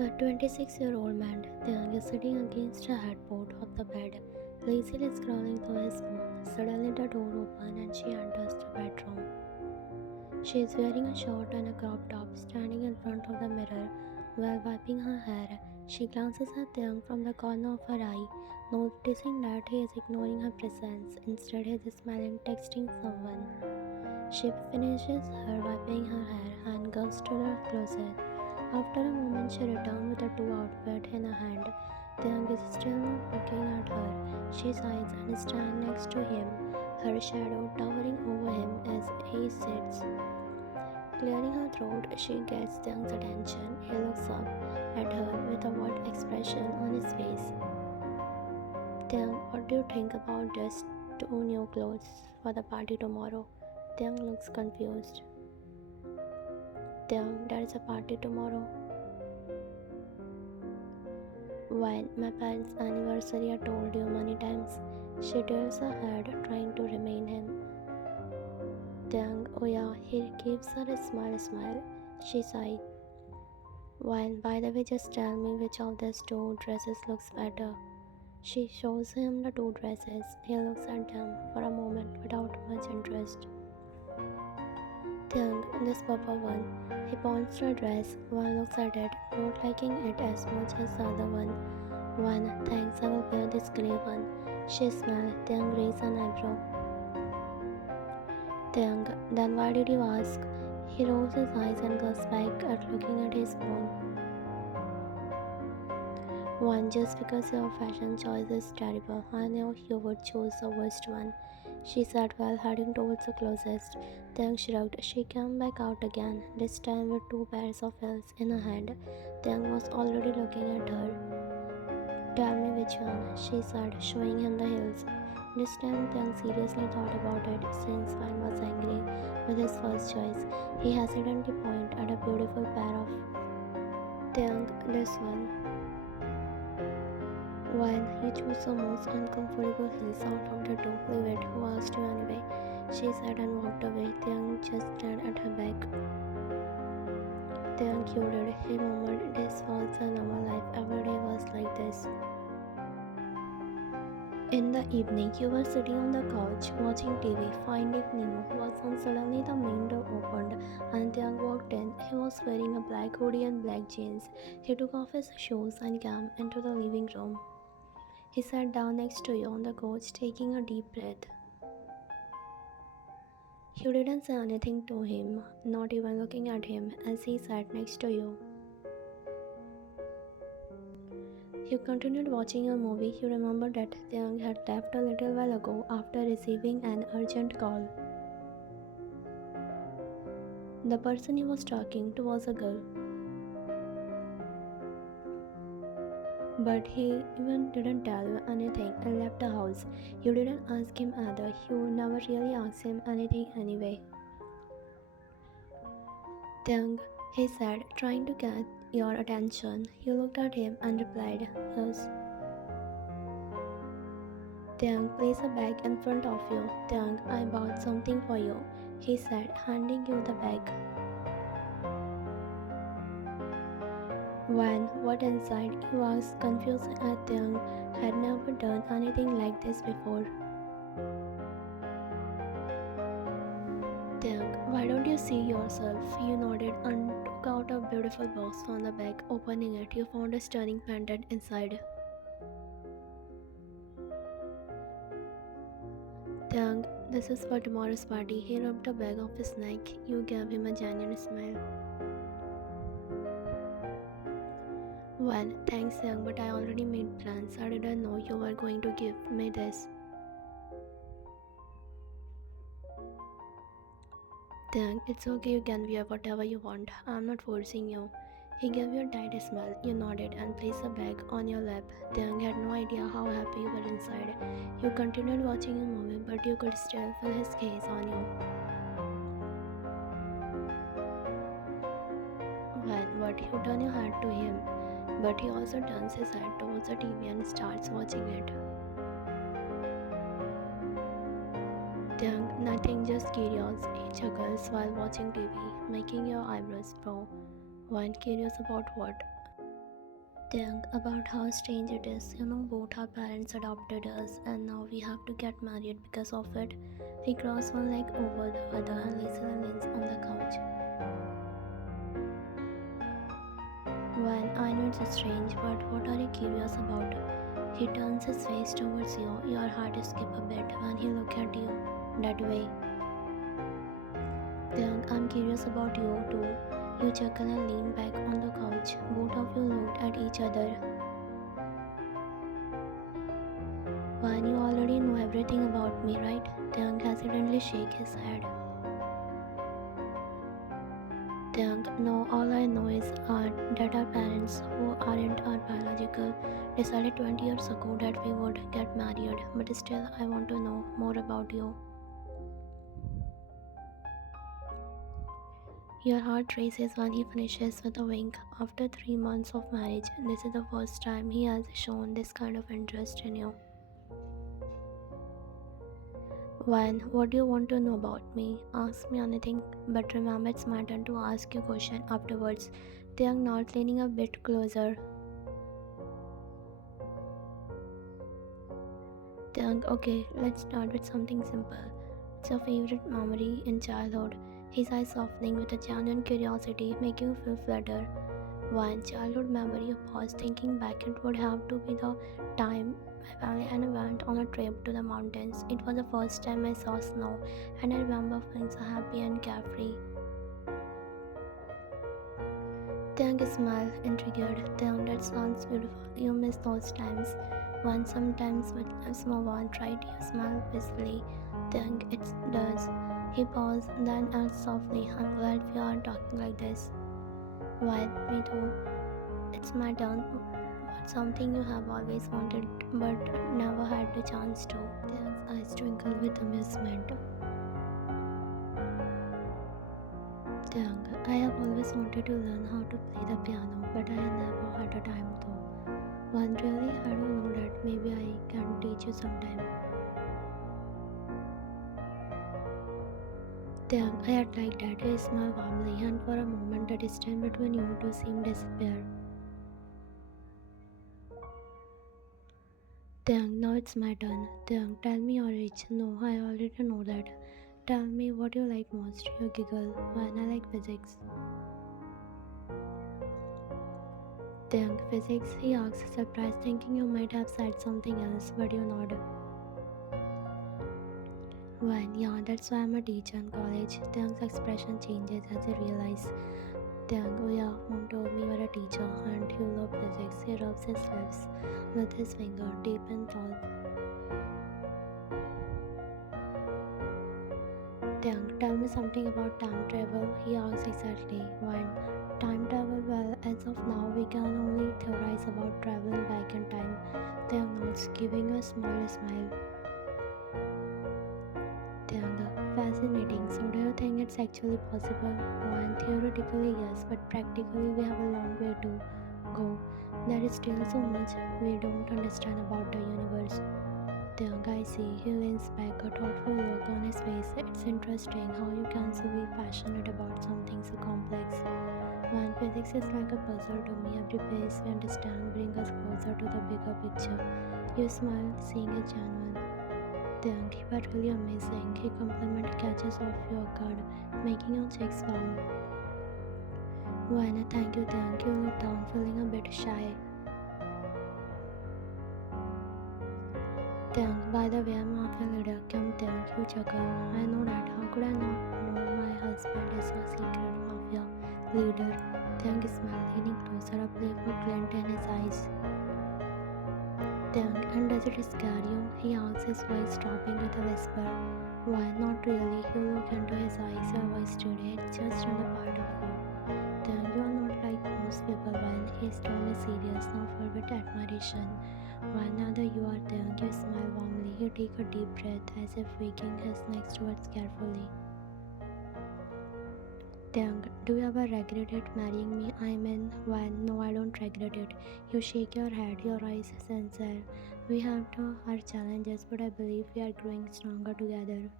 A 26-year-old man, Tyung, is sitting against a headboard of the bed, lazily scrolling through his phone. Suddenly, the door opens and she enters the bedroom. She is wearing a short and a crop top, standing in front of the mirror while wiping her hair. She glances at Tyung from the corner of her eye, noticing that he is ignoring her presence. Instead, he is smiling, texting someone. She finishes her wiping her hair and goes to the closet. After a moment, she returns with the two outfits in her hand. Tyung is still not looking at her. She sighs and stands next to him, her shadow towering over him as he sits. Clearing her throat, she gets Tyung's attention. He looks up at her with a worried expression on his face. Tyung, what do you think about just two new clothes for the party tomorrow? Tyung looks confused. Tyung, there is a party tomorrow. When my parents' anniversary, I told you many times. She tilts her head, trying to remain him. Tyung, oh yeah, he gives her a smile. She sighed. When, by the way, just tell me which of these two dresses looks better. She shows him the two dresses. He looks at them for a moment without much interest. Tyung, this purple one. He points to a dress. One looks at it, not liking it as much as the other one. One, thanks, I will wear this grey one. She smiled. Tyung raised an eyebrow. Tyung, then why did you ask? He rolls his eyes and goes back at looking at his phone. One, just because your fashion choice is terrible, I knew you would choose the worst one. She said while heading towards the closest. Tyung shrugged. She came back out again, this time with two pairs of heels in her hand. Tyung was already looking at her. Tell me which one, she said, showing him the heels. This time Tyung seriously thought about it, since Wang was angry with his first choice. He hesitantly pointed at a beautiful pair of Tyung, this one. When you choose the most uncomfortable heels out of the two, leave it. Who asked you anyway? She said and walked away. Tyung just stared at her back. Tyung cured. He murmured, this was a normal life. Every day was like this. In the evening, you were sitting on the couch watching TV. Finding Nemo was on. Suddenly, the main door opened and Tyung walked in. He was wearing a black hoodie and black jeans. He took off his shoes and came into the living room. He sat down next to you on the couch, taking a deep breath. You didn't say anything to him, not even looking at him, as he sat next to you. You continued watching your movie. You remembered that Tyung had left a little while ago after receiving an urgent call. The person he was talking to was a girl. But he even didn't tell you anything and left the house. You didn't ask him either. You never really asked him anything anyway. Tyung, he said, trying to get your attention. You looked at him and replied, yes. Tyung, place a bag in front of you. Tyung, I bought something for you, he said, handing you the bag. When, what inside? You asked, confused at Tyung had never done anything like this before. Tyung, why don't you see yourself? You nodded and took out a beautiful box from the bag. Opening it, you found a stunning pendant inside. Tyung, this is for tomorrow's party. He rubbed the bag off his neck. You gave him a genuine smile. Well, thanks Tyung, but I already made plans. I didn't know you were going to give me this. Tyung, it's okay, you can wear whatever you want. I'm not forcing you. He gave you a tight smile. You nodded and placed a bag on your lap. Tyung had no idea how happy you were inside. You continued watching a movie, but you could still feel his gaze on you. What? You turn your head to him, but he also turns his head towards the TV and starts watching it. Tyung, nothing, just curious. He chuckles while watching TV, making your eyebrows frown. One, curious about what? Think about how strange it is. Both our parents adopted us, and now we have to get married because of it. We cross one leg over the other, and Lisa leans on the couch. When I know it's strange, but what are you curious about? He turns his face towards you. Your heart skip a bit when he looks at you that way. Then I'm curious about you too. You chuckle and lean back on the couch. Both of you looked at each other. When you already know everything about me, right? Taeyang hesitantly shake his head. Taeyang, no, all I know is that our parents, who aren't our biological, decided 20 years ago that we would get married. But still, I want to know more about you. Your heart races when he finishes with a wink. After 3 months of marriage, this is the first time he has shown this kind of interest in you. When, what do you want to know about me? Ask me anything, but remember it's my turn to ask you question afterwards. Taeyang not leaning a bit closer. Taeyang, okay, let's start with something simple. What's your favorite memory in childhood? His eyes softening with a genuine curiosity, making you feel flattered. One childhood memory you pause thinking back, it would have to be the time my family and I went on a trip to the mountains. It was the first time I saw snow, and I remember feeling so happy and carefree. Taeyang smiled, intrigued. Taeyang, that sounds beautiful. You miss those times. One sometimes with a small one, right? You smile peacefully. Taeyang, it does. He paused, then asked softly, I'm glad we are talking like this. Why, me too. It's my turn. What's something you have always wanted but never had the chance to? Taeyang's eyes twinkled with amusement. Taeyang, I have always wanted to learn how to play the piano, but I never had the time though. One really, I don't know that. Maybe I can teach you sometime. Taeyang, I had like that. He smiled warmly, and for a moment the distance between you two seemed disappear. Taeyang, now it's my turn. Taeyang, tell me your age. No, I already know that. Tell me what you like most. You giggle. When I like physics. Taeyang, physics? He asks, surprised, thinking you might have said something else, but you nod. When, yeah, that's why I'm a teacher in college. Taeyang's expression changes as he realizes. Taeyang, oh yeah, mom told me you were a teacher and you love physics. He rubs his lips with his finger, deep and tall. Taeyang, tell me something about time travel. He asks exactly. When, time travel, well, as of now, we can only theorize about traveling back in time. Taeyang nods, giving a small smile. Taeyang, fascinating. So, do you think it's actually possible? One, theoretically, yes, but practically, we have a long way to go. There is still so much we don't understand about the universe. Taeyang, I see. He leans back, a thoughtful look on his face. It's interesting how you can so be passionate about something so complex. When physics is like a puzzle to me, every piece we understand brings us closer to the bigger picture. You smile, seeing it genuine. Taeyang, you are really amazing. He compliment catches off your card, making your cheeks warm. When thank you, Taeyang, you look down, feeling a bit shy. Taeyang, by the way, I'm half a leader. Come, Taeyang, you chuckle. I know that. How could I not know my husband is a secret mafia leader? Taeyang smiled, leaning closer, a playful glint in his eyes. Taeyang, and does it scare you? He asks, his voice dropping with a whisper. Why, not really. You look into his eyes, your voice steady. It's just another part of you. Taeyang, you are not like most people. When his tone is serious, now filled with admiration. While neither you are Taeyang, you smile warmly. You take a deep breath, as if waking his next words carefully. Taeyang, do you ever regret it marrying me? I mean, when? No, I don't regret it. You shake your head, your eyes sincere. We have our challenges, but I believe we are growing stronger together.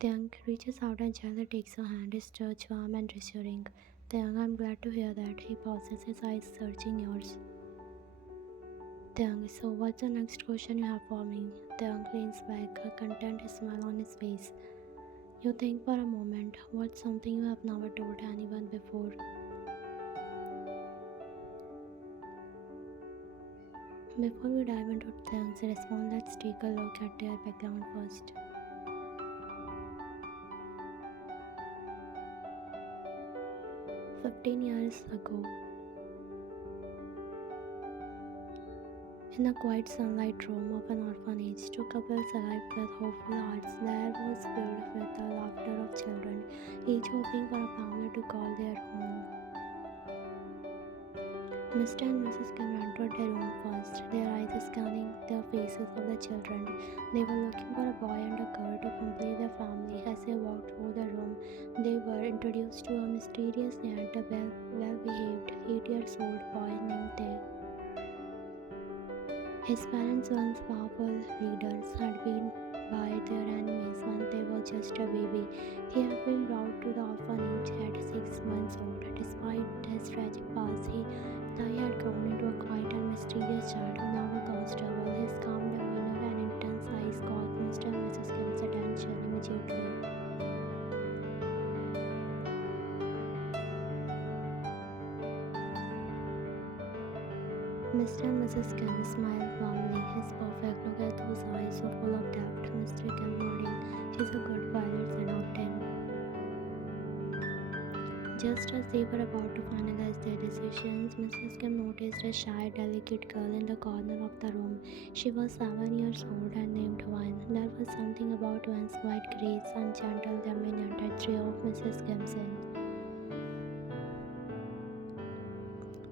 Taeyang reaches out and gently takes her hand, his touch warm and reassuring. Taeyang, I'm glad to hear that. He pauses, his eyes searching yours. Taeyang, so what's the next question you have for me? Taeyang leans back, a content smile on his face. You think for a moment, what's something you have never told anyone before? Before we dive into Taeyang's response, let's take a look at their background first. 15 years ago, in the quiet sunlight room of an orphanage, two couples alive with hopeful hearts. The air was filled with the laughter of children, each hoping for a family to call their own. Mr. and Mrs. Kim entered their room first, their eyes scanning the faces of the children. They were looking for a boy and a girl to complete their family. As they walked through the room, they were introduced to a mysterious yet well-behaved 8 years old boy named Tae. His parents, once powerful leaders, had been by their enemies when they were just a baby. He had been brought to the orphanage at 6 months old. Despite his tragic past, Tae had grown into a quiet and mysterious child who never caused trouble. His calm demeanor and intense eyes caught Mr. and Mrs. Kim's attention immediately. Mr. and Mrs. Kim smiled warmly. His perfect look at those eyes so full of depth. Mr. Kim nodding. She's a good pilot, 10 out of 10. Just as they were about to finalize their decisions, Mrs. Kim noticed a shy, delicate girl in the corner of the room. She was 7 years old and named Wan. There was something about Wan's quiet grace and gentle demeanor that drew Mrs. Kim in.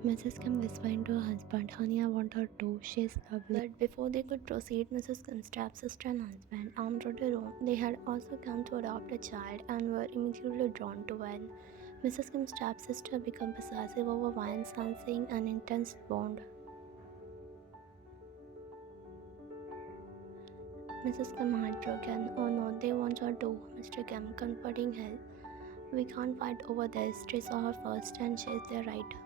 Mrs. Kim whispered to her husband, "Honey, I want her too. She's lovely." But before they could proceed, Mrs. Kim's stepsister and husband entered the room. They had also come to adopt a child and were immediately drawn to Wan. Mrs. Kim's stepsister became possessive over Wan, sensing an intense bond. Mrs. Kim heartbroken. "Oh no, they want her too." Mr. Kim comforting her. "We can't fight over this. They saw her first and she's their right."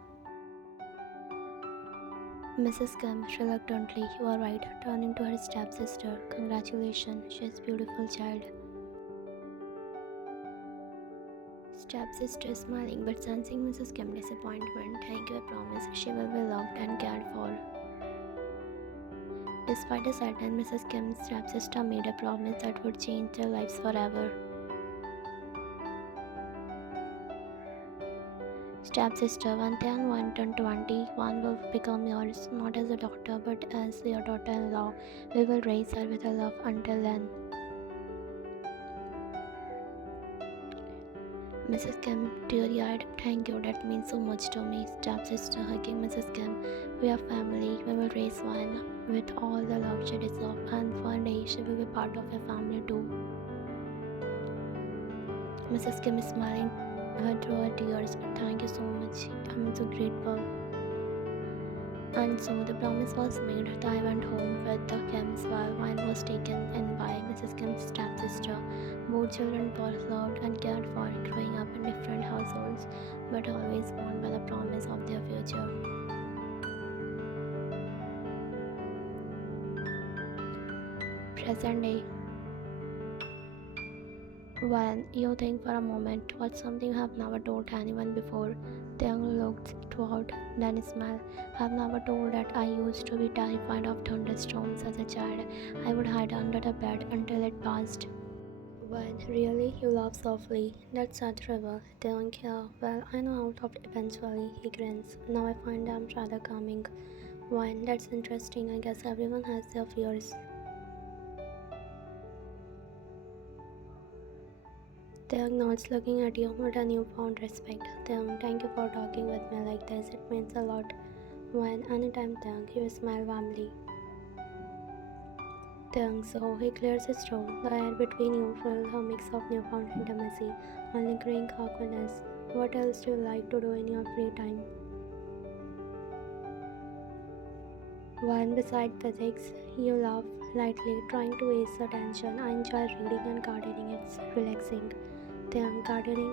Mrs. Kim reluctantly, "You are right," turning to her stepsister. "Congratulations, she's a beautiful child." Stepsister smiling but sensing Mrs. Kim's disappointment. "Thank you, I promise she will be loved and cared for." Despite the sadness, Mrs. Kim's stepsister made a promise that would change their lives forever. Stepsister, when Tian Wan turned 20, Wan will become yours, not as a daughter but as your daughter-in-law. We will raise her with a love until then. Mrs. Kim, teary-eyed, "Thank you, that means so much to me." Stepsister hugging Mrs. Kim, "We are family. We will raise Wan with all the love she deserves, and one day she will be part of your family too." Mrs. Kim is smiling through her tears. "Thank you so much. I'm so grateful." And so the promise was made. Tae went home with the Kims while Wan was taken in by Mrs. Kim's stepsister. Both children were loved and cared for, growing up in different households, but always bound by the promise of their future. Present day. When you think for a moment, what's something you have never told anyone before? Taeyang looked throughout, then smiled. "I've never told that I used to be terrified of thunderstorms as a child. I would hide under the bed until it passed." "When really?" You laugh softly. "That's adorable." Taeyang, "Yeah, well, I know how to eventually." He grins. "Now I find them rather calming." "When? That's interesting. I guess everyone has their fears." Taeyang nods, looking at you with a newfound respect. "Taeyang, thank you for talking with me like this. It means a lot." "When? Anytime, Taeyang." You smile warmly. Taeyang, so he clears his throat. The air between you fills a mix of newfound intimacy and lingering awkwardness. "What else do you like to do in your free time?" When beside physics, you laugh lightly, trying to ease the tension. "I enjoy reading and gardening. It's relaxing." Taeyang, "Gardening?"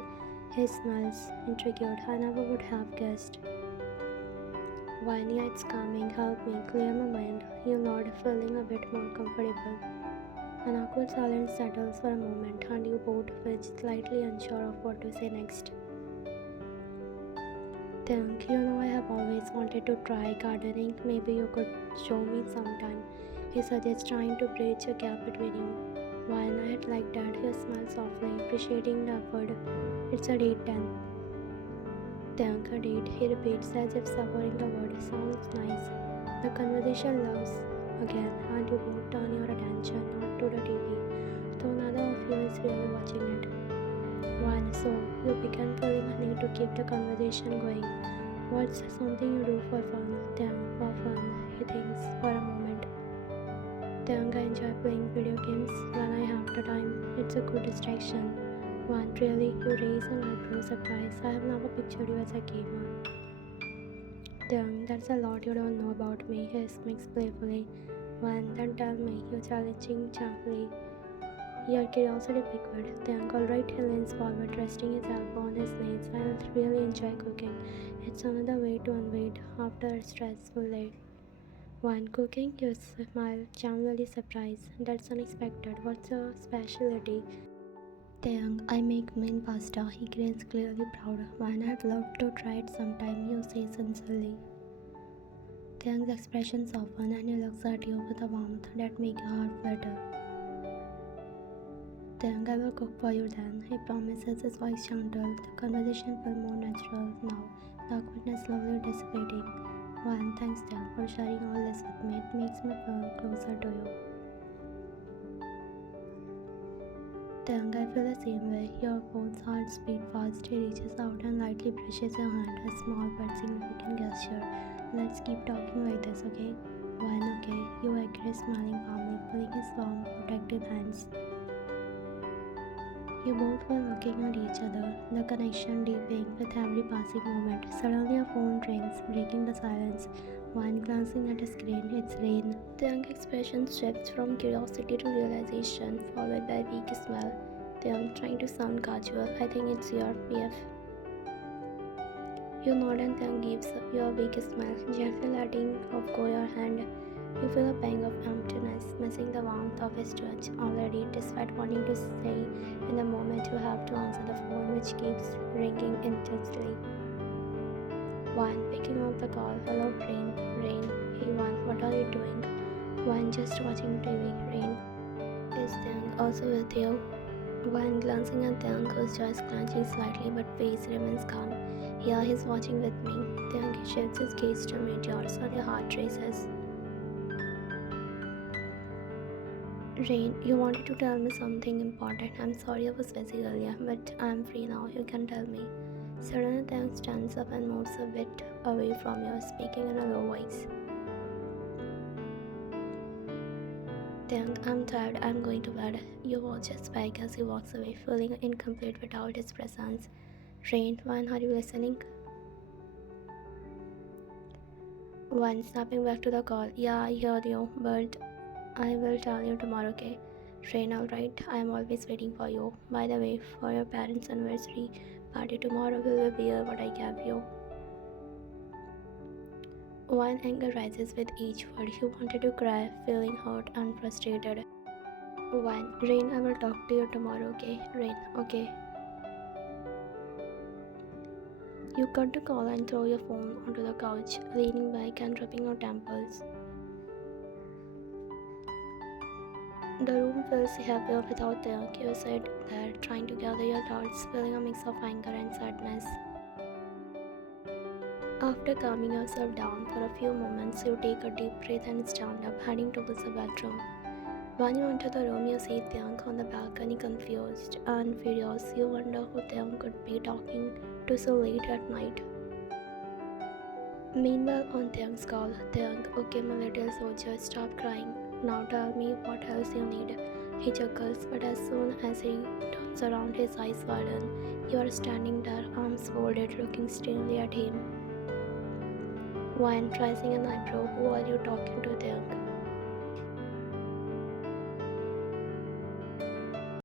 He smiles, intrigued. I never would have guessed. Wine, yeah, it's calming. Help me clear my mind. You nod, feeling a bit more comfortable. An awkward silence settles for a moment, and you both fidget, slightly unsure of what to say next. Think, I have always wanted to try gardening. Maybe you could show me sometime. He suggests, trying to bridge a gap between you. Wine, I had like that. He smiles softly, appreciating the effort. It's a date then. Think, a date, he repeats as if savoring the word. Sounds nice. The conversation loves again, and you both turn your attention not to the TV, though neither of you is really watching it. One, so you begin feeling a need to keep the conversation going. What's something you do for fun? Then, for fun, he thinks for a moment. Then I enjoy playing video games when I have the time. It's a good distraction. One, really, you raise an eyebrow, surprise. I have never pictured you as a gamer. Then, that's a lot you don't know about me, he mixes playfully. One, then tell me, you challenging gently. Your curiosity piqued. Then, alright, he leans forward, resting his elbow on his knees. I really enjoy cooking. It's another way to unwind after a stressful day. One, cooking, you smile, genuinely surprised. That's unexpected. What's your specialty? Taeyang, I make mean pasta. He grins, clearly proud. One, I'd love to try it sometime, you say sincerely. Taeyang's expression softens and he looks at you with a warmth that makes your heart flutter. Taeyang, I will cook for you then. He promises, his voice gentle. The conversation feels more natural now. The awkwardness slowly dissipating. One, thanks Taeyang for sharing all this with me. It makes me feel closer to you. Taeyang, I feel the same way. Your both hearts beat fast. He reaches out and lightly brushes your hand, a small but significant gesture. Let's keep talking like this, okay? One, okay. You agree, smiling calmly, pulling his warm, protective hands. You both were looking at each other, the connection deepening with every passing moment. Suddenly a phone rings, breaking the silence. One, glancing at a screen, it's Rain. The young expression shifts from curiosity to realization, followed by a weak smile. The young, trying to sound casual, I think it's your PF. You nod and then gives your weak smile, gently letting go your hand. You feel a pang of emptiness, missing the warmth of his touch already, despite wanting to stay in the moment you have to answer the phone, which keeps ringing intensely. One, picking up the call. Hello, Rain. Rain. Hey, One, what are you doing? One, just watching TV. Rain. Is Taeyang also with you? One, glancing at Taeyang, whose jaw is clenching slightly but face remains calm. Yeah, he's watching with me. Taeyang shifts his gaze to meet yours, so their heart races. Rain, you wanted to tell me something important. I'm sorry I was busy earlier, but I'm free now. You can tell me. Suddenly, Taeyang stands up and moves a bit away from you, speaking in a low voice. Taeyang, I'm tired. I'm going to bed. You watch his back as he walks away, feeling incomplete without his presence. Rain, when are you listening? One, snapping back to the call. Yeah, I heard you, but I will tell you tomorrow, okay? Rain, alright. I'm always waiting for you. By the way, for your parents' anniversary party tomorrow, will you wear what I gave you? One, anger rises with each word. He wanted to cry, feeling hurt and frustrated. One, Rain, I will talk to you tomorrow, okay? Rain, okay. You cut the call and throw your phone onto the couch, leaning back and rubbing your temples. The room feels heavier without Taeyang. You sit there, trying to gather your thoughts, feeling a mix of anger and sadness. After calming yourself down for a few moments, you take a deep breath and stand up, heading towards the bedroom. When you enter the room, you see Taeyang on the balcony, confused and furious. You wonder who Taeyang could be talking to so late at night. Meanwhile, on Taeyang's call, Taeyang, okay, my little soldier, stop crying. Now tell me what else you need. He chuckles, but as soon as he turns around, his eyes widen. You are standing there, arms folded, looking sternly at him. One, raising an eyebrow, who are you talking to